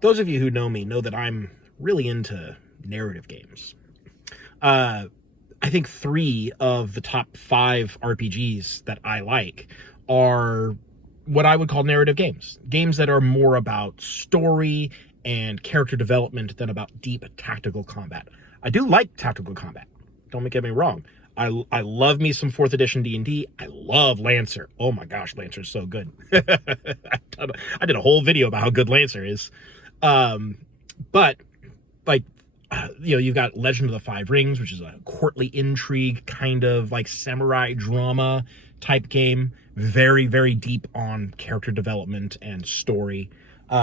those of you who know me know that I'm really into narrative games. Uh, I think 3 of the top 5 RPGs that I like are what I would call narrative games. Games that are more about story and character development than about deep tactical combat. I do like tactical combat. Don't get me wrong. I love me some 4th edition D&D. I love Lancer. Oh my gosh, Lancer is so good. I did a whole video about how good Lancer is. Um, but like you've got Legend of the Five Rings, which is a courtly intrigue kind of like samurai drama type game, very, very deep on character development and story.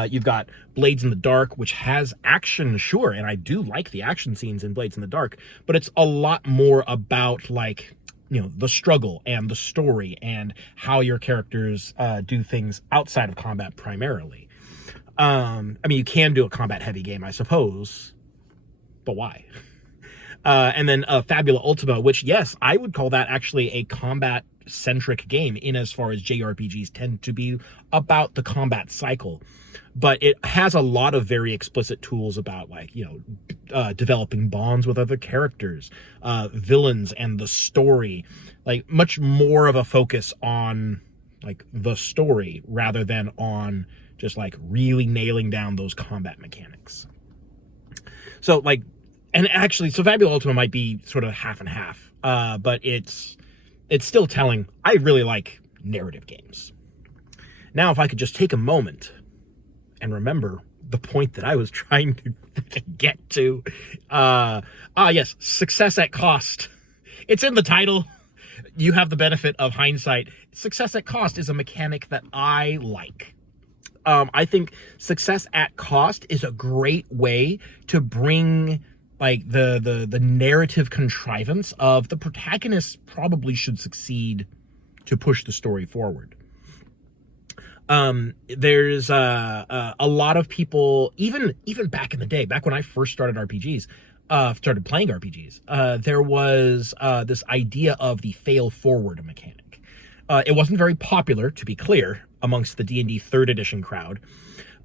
You've got Blades in the Dark, which has action, sure, and I do like the action scenes in Blades in the Dark, but it's a lot more about like the struggle and the story and how your characters do things outside of combat primarily. I mean, you can do a combat heavy game, I suppose, but why? And then Fabula Ultima, which, yes, I would call that actually a combat-centric game in as far as JRPGs tend to be about the combat cycle. But it has a lot of very explicit tools about, like, developing bonds with other characters, villains, and the story. Like, much more of a focus on, like, the story rather than on just, like, really nailing down those combat mechanics. So, like, and actually, so Fabula Ultima might be sort of half and half, but it's still telling. I really like narrative games. Now, if I could just take a moment and remember the point that I was trying to get to. Yes, success at cost. It's in the title. You have the benefit of hindsight. Success at cost is a mechanic that I like. I think success at cost is a great way to bring like the narrative contrivance of the protagonist probably should succeed to push the story forward. There's a lot of people, even back in the day, back when I first started RPGs, started playing RPGs, there was this idea of the fail forward mechanic. It wasn't very popular, to be clear, amongst the D&D 3rd edition crowd.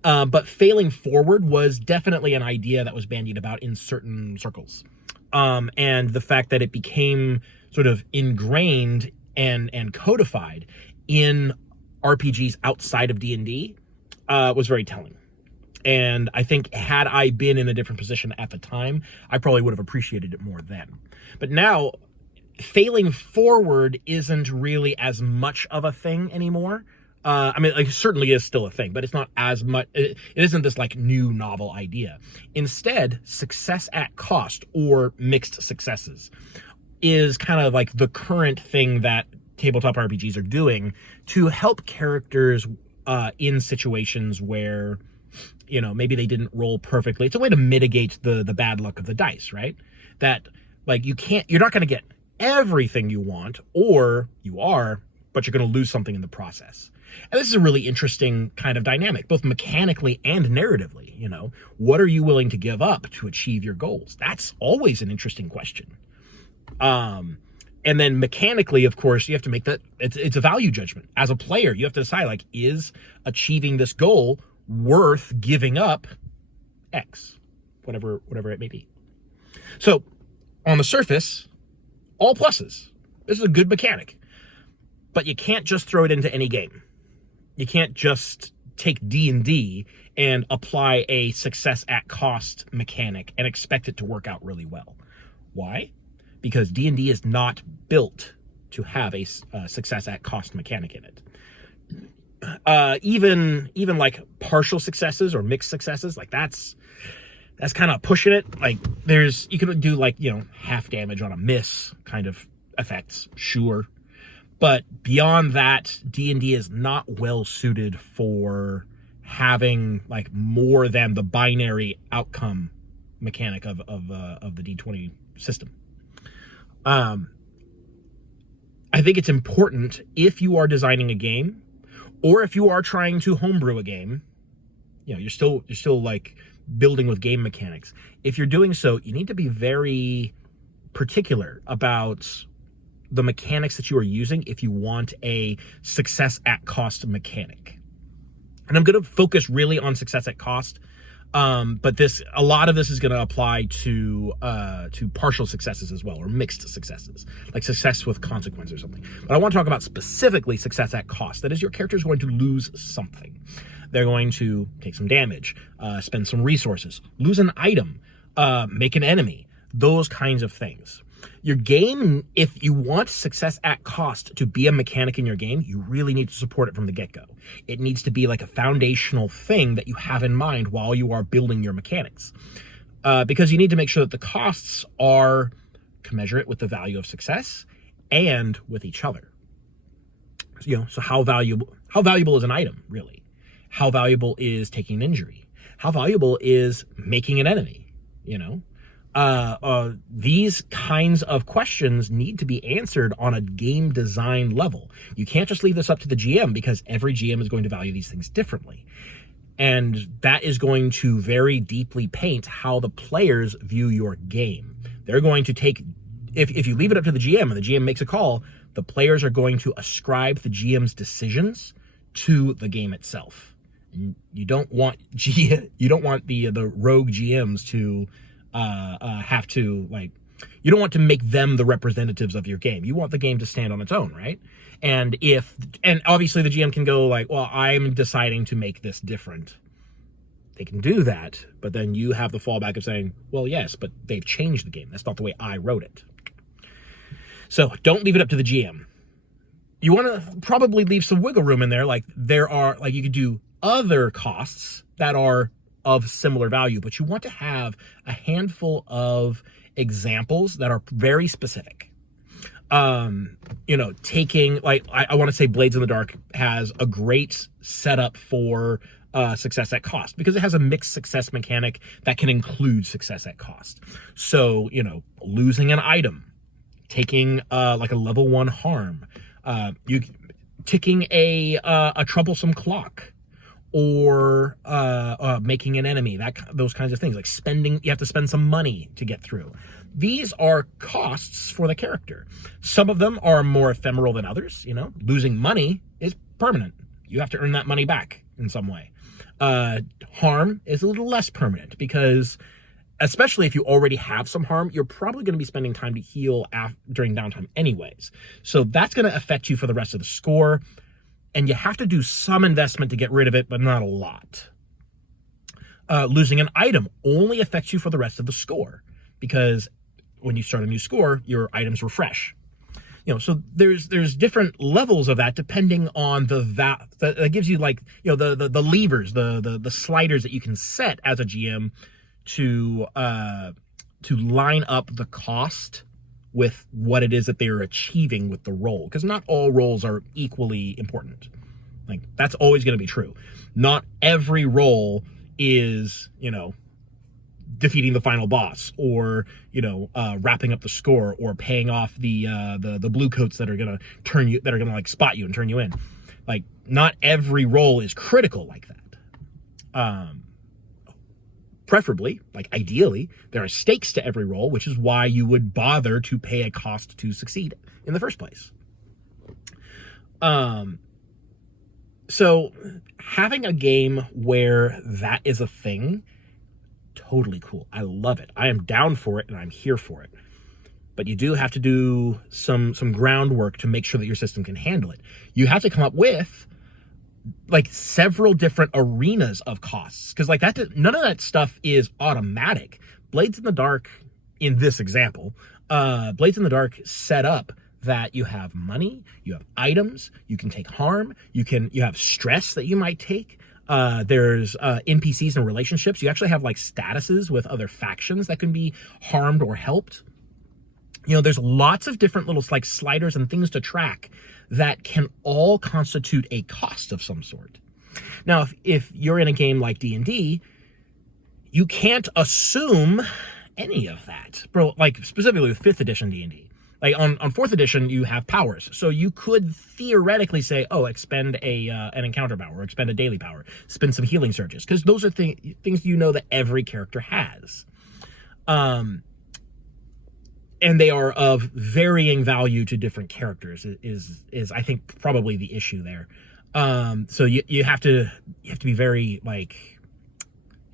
But failing forward was definitely an idea that was bandied about in certain circles. And the fact that it became sort of ingrained and codified in RPGs outside of D&D was very telling. And I think had I been in a different position at the time, I probably would have appreciated it more then. But now, failing forward isn't really as much of a thing anymore. I mean, like, it certainly is still a thing, but it's not as much. It isn't this like new novel idea. Instead, success at cost or mixed successes is kind of like the current thing that tabletop RPGs are doing to help characters in situations where maybe they didn't roll perfectly. It's a way to mitigate the bad luck of the dice, right? That like you're not going to get everything you want, or you are, but you're going to lose something in the process. And this is a really interesting kind of dynamic, both mechanically and narratively. What are you willing to give up to achieve your goals? That's always an interesting question. And then mechanically, of course, you have to make that, it's a value judgment. As a player, you have to decide, like, is achieving this goal worth giving up X, whatever it may be. So on the surface, all pluses. This is a good mechanic, but you can't just throw it into any game. You can't just take D&D and apply a success at cost mechanic and expect it to work out really well. Why? Because D&D is not built to have a success at cost mechanic in it. Even like partial successes or mixed successes, like that's kind of pushing it. Like you can do like, half damage on a miss kind of effects, sure. But beyond that, D&D is not well suited for having like more than the binary outcome mechanic of the D20 system. I think it's important, if you are designing a game, or if you are trying to homebrew a game, you're still like building with game mechanics. If you're doing so, you need to be very particular about the mechanics that you are using if you want a success at cost mechanic. And I'm going to focus really on success at cost But a lot of this is going to apply to partial successes as well, or mixed successes, like success with consequence or something. But I want to talk about specifically success at cost. That is, your character is going to lose something. They're going to take some damage, spend some resources, lose an item, make an enemy, those kinds of things. Your game, if you want success at cost to be a mechanic in your game, you really need to support it from the get-go. It needs to be like a foundational thing that you have in mind while you are building your mechanics. Because you need to make sure that the costs are commensurate with the value of success and with each other. So how valuable is an item, really? How valuable is taking an injury? How valuable is making an enemy, These kinds of questions need to be answered on a game design level. You can't just leave this up to the GM, because every GM is going to value these things differently. And that is going to very deeply paint how the players view your game. They're going to take, if you leave it up to the GM and the GM makes a call, the players are going to ascribe the GM's decisions to the game itself. And you don't want the rogue GMs to have to, you don't want to make them the representatives of your game. You want the game to stand on its own, right? And obviously the GM can go well, I'm deciding to make this different. They can do that, but then you have the fallback of saying, well, yes, but they've changed the game. That's not the way I wrote it. So don't leave it up to the GM. You want to probably leave some wiggle room in there. You could do other costs that are of similar value, but you want to have a handful of examples that are very specific. Taking, I want to say Blades in the Dark has a great setup for success at cost, because it has a mixed success mechanic that can include success at cost. So, losing an item, taking a level 1 harm, ticking a troublesome clock, or making an enemy, those kinds of things. You have to spend some money to get through. These are costs for the character. Some of them are more ephemeral than others. Losing money is permanent. You have to earn that money back in some way. Harm is a little less permanent, because especially if you already have some harm, you're probably going to be spending time to heal during downtime anyways. So that's going to affect you for the rest of the score. And you have to do some investment to get rid of it, but not a lot. Losing an item only affects you for the rest of the score, because when you start a new score, your items refresh. So there's different levels of that depending on that gives you the levers, the sliders that you can set as a GM to line up the cost with what it is that they're achieving with the role, because not all roles are equally important. That's always going to be true. Not every role is, defeating the final boss, or wrapping up the score, or paying off the blue coats that are going to spot you and turn you in. Not every role is critical like that. Preferably, ideally, there are stakes to every role, which is why you would bother to pay a cost to succeed in the first place. So having a game where that is a thing, totally cool. I love it. I am down for it, and I'm here for it. But you do have to do some groundwork to make sure that your system can handle it. You have to come up with several different arenas of costs, because none of that stuff is automatic. Blades in the Dark, in this example, Blades in the Dark set up that you have money, you have items, you can take harm, you have stress that you might take. There's NPCs and relationships. You actually have statuses with other factions that can be harmed or helped. There's lots of different little sliders and things to track that can all constitute a cost of some sort. Now, if you're in a game like D&D, you can't assume any of that. Specifically with 5th edition D&D. On 4th edition, you have powers. So you could theoretically say, expend an encounter power, or expend a daily power, spend some healing surges, because those are things that every character has. And they are of varying value to different characters is I think probably the issue there. So you have to be very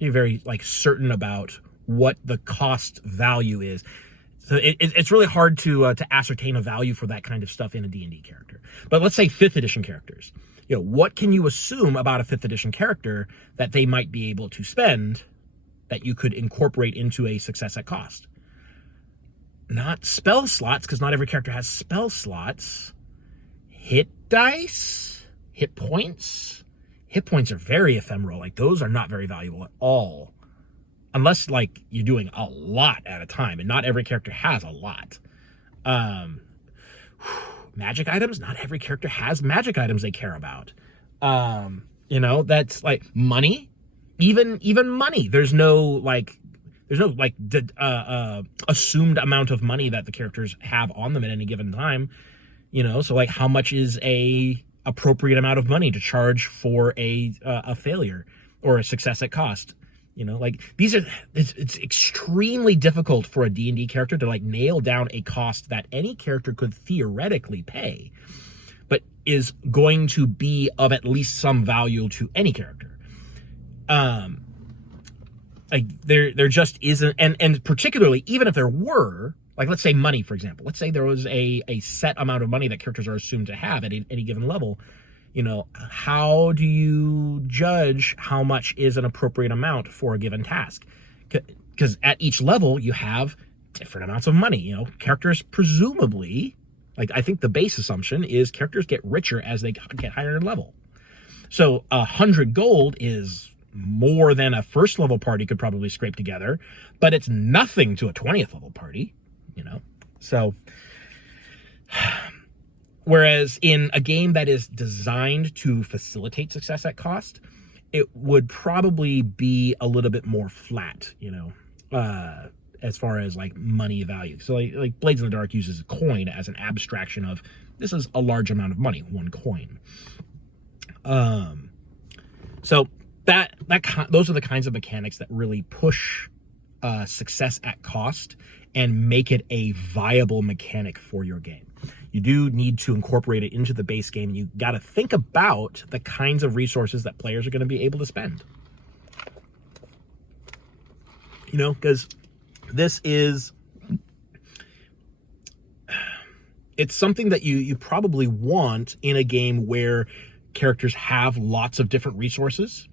Be very like certain about what the cost value is. So it's really hard to ascertain a value for that kind of stuff in a D&D character. But let's say 5th edition characters. You know, what can you assume about a 5th edition character that they might be able to spend that you could incorporate into a success at cost? Not spell slots, because not every character has spell slots. Hit dice, hit points. Hit points are very ephemeral. Like, those are not very valuable at all. Unless, like, you're doing a lot at a time, and not every character has a lot. Magic items, not every character has magic items they care about. You know, that's like money. Even money. There's no assumed amount of money that the characters have on them at any given time. You know, so like, how much is a appropriate amount of money to charge for a failure or a success at cost? You know, like, it's extremely difficult for a D&D character to like nail down a cost that any character could theoretically pay, but is going to be of at least some value to any character. Like, there just isn't, and particularly even if there were, like, let's say money, for example. Let's say there was a set amount of money that characters are assumed to have at any given level. You know, how do you judge how much is an appropriate amount for a given task? Because at each level, you have different amounts of money. You know, characters presumably, like, I think the base assumption is characters get richer as they get higher in level. So 100 gold is more than a first level party could probably scrape together, but it's nothing to a 20th level party, you know? So, whereas in a game that is designed to facilitate success at cost, it would probably be a little bit more flat, you know, as far as like money value. So like Blades in the Dark uses a coin as an abstraction of, this is a large amount of money, one coin. So those are the kinds of mechanics that really push success at cost and make it a viable mechanic for your game. You do need to incorporate it into the base game. You got to think about the kinds of resources that players are going to be able to spend. You know, because it's something that you probably want in a game where characters have lots of different resources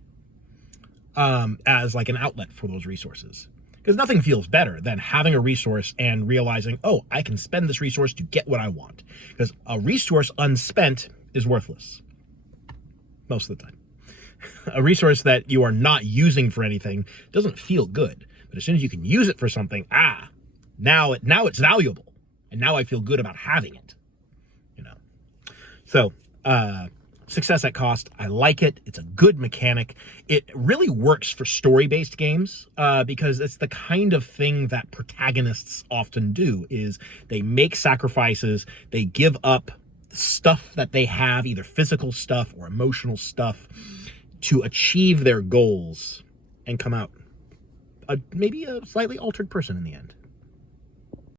as like an outlet for those resources. Because nothing feels better than having a resource and realizing, oh, I can spend this resource to get what I want. Because a resource unspent is worthless. Most of the time. A resource that you are not using for anything doesn't feel good. But as soon as you can use it for something, now it's valuable. And now I feel good about having it. You know. So, success at cost, I like it. It's a good mechanic. It really works for story-based games because it's the kind of thing that protagonists often do, is they make sacrifices, they give up stuff that they have, either physical stuff or emotional stuff, to achieve their goals and come out maybe a slightly altered person in the end.